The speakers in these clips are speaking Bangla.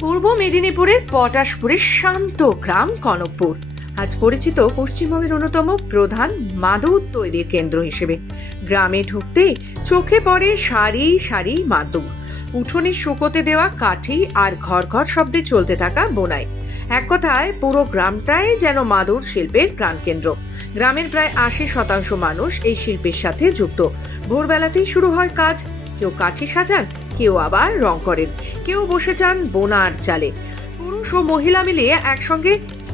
পূর্ব মেদিনীপুরের পটাশপুরের শান্ত গ্রাম কনকপুর আজ পরিচিত পশ্চিমবঙ্গের অন্যতম প্রধান মাদুর তৈরির কেন্দ্র হিসেবে। গ্রামে ঢুকতে চোখে পড়ে সারি সারি মাদুর, উঠোনে শুকোতে দেওয়া কাঠি আর ঘর ঘর শব্দে চলতে থাকা বোনাই। এক কথায় পুরো গ্রামটাই যেন মাদুর শিল্পের প্রাণকেন্দ্র। গ্রামের প্রায় ৮০% মানুষ এই শিল্পের সাথে যুক্ত। ভোরবেলাতেই শুরু হয় কাজ। কেউ কাঠি সাজান, কেউ আবার রং করেন, কেউ বসে যান বোনার চালে। পুরুষ ও মহিলা মিলিয়ে একসঙ্গে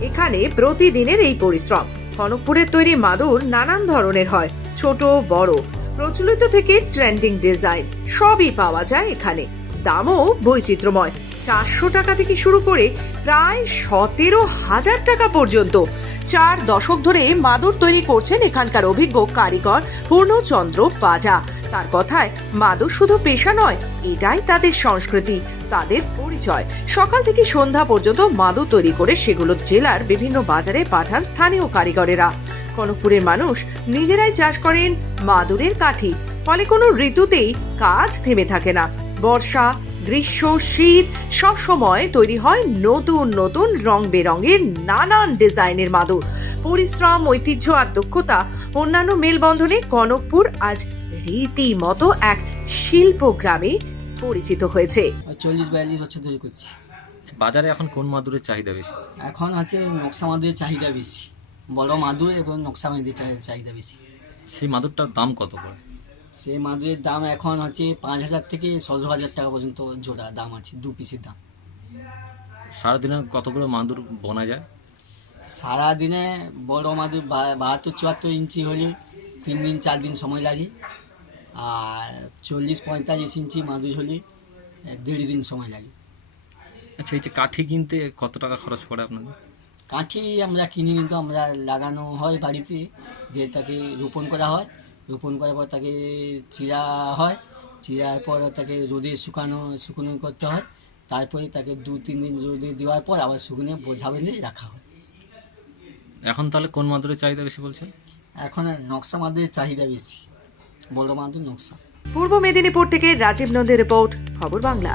এখানে প্রতিদিনের এই পরিশ্রম। কনকপুরের তৈরি মাদুর নানান ধরনের হয়, ছোট বড়, প্রচলিত থেকে ট্রেন্ডিং ডিজাইন সবই পাওয়া যায় এখানে। দামও বৈচিত্র্যময়, 400 টাকা থেকে শুরু করে প্রায় 17,000 টাকা পর্যন্ত। 4 দশক ধরে মাদুর তৈরি করছেন এখানকার অভিজ্ঞ কারিগর পূর্ণচন্দ্র পাজা। তার কথায় মাদুর শুধু পেশা নয়, এটাই তাদের সংস্কৃতি, তাদের পরিচয়। সকাল থেকে সন্ধ্যা পর্যন্ত মাদুর তৈরি করে সেগুলো জেলার বিভিন্ন বাজারে পাঠান স্থানীয় কারিগরেরা। কনকপুরের মানুষ নিজেরাই চাষ করেন মাদুরের কাঠি, ফলে কোনো ঋতুতেই কাজ থেমে থাকে না। বর্ষা, গ্রীষ্ম, শীত সব সময় তৈরি হয় নতুন নতুন রং বেরঙের নানান ডিজাইনের মাদুর। পরিশ্রম, ঐতিহ্য আর দক্ষতা অন্যান্য মেলবন্ধনে কনকপুর আজ রীতিমতো এক শিল্প গ্রামে পরিচিত হয়েছে। 40-42 বছর ধরে করছি। বাজারে এখন কোন মাদুরের চাহিদা বেশি? এখন আছে নকশা মাদুরের চাহিদা বেশি, বড় মাদুর এবং নকশা মাদুরের চাহিদা বেশি। সেই মাদুরটার দাম কত পড়ে? সেই মাদুরের দাম এখন হচ্ছে 5,000 থেকে 17,000 টাকা পর্যন্ত জোড়া দাম আছে, 2 পিসের দাম। সারাদিনে কতগুলো মাদুর বোনা যায়? সারাদিনে বড় মাদুর 72-74 ইঞ্চি হলে 3 দিন 4 দিন সময় লাগে, আর 40-45 ইঞ্চি মাদুর হলে 1.5 দিন সময় লাগে। আচ্ছা, এই যে কাঠি কিনতে কত টাকা খরচ পড়ে আপনাদের? কাঠি আমরা কিনি, কিন্তু আমরা লাগানো হয় বাড়িতে, দিয়ে তাকে রোপণ করা হয়। রোপণ করার পর তাকে চিরা হয়, চিরার পর তাকে রোদে শুকনো করতে হয়। তারপরে তাকে 2-3 দিন রোদে দেওয়ার পর আবার শুকনো বোঝা বেঁধে রাখা হয়। এখন তাহলে কোন মাদুরের চাহিদা বেশি বলছেন? এখন আর নকশা মাদুরের চাহিদা বেশি, বড় মাদুর নকশা। পূর্ব মেদিনীপুর থেকে রাজীব নন্দের রিপোর্ট, খবর বাংলা।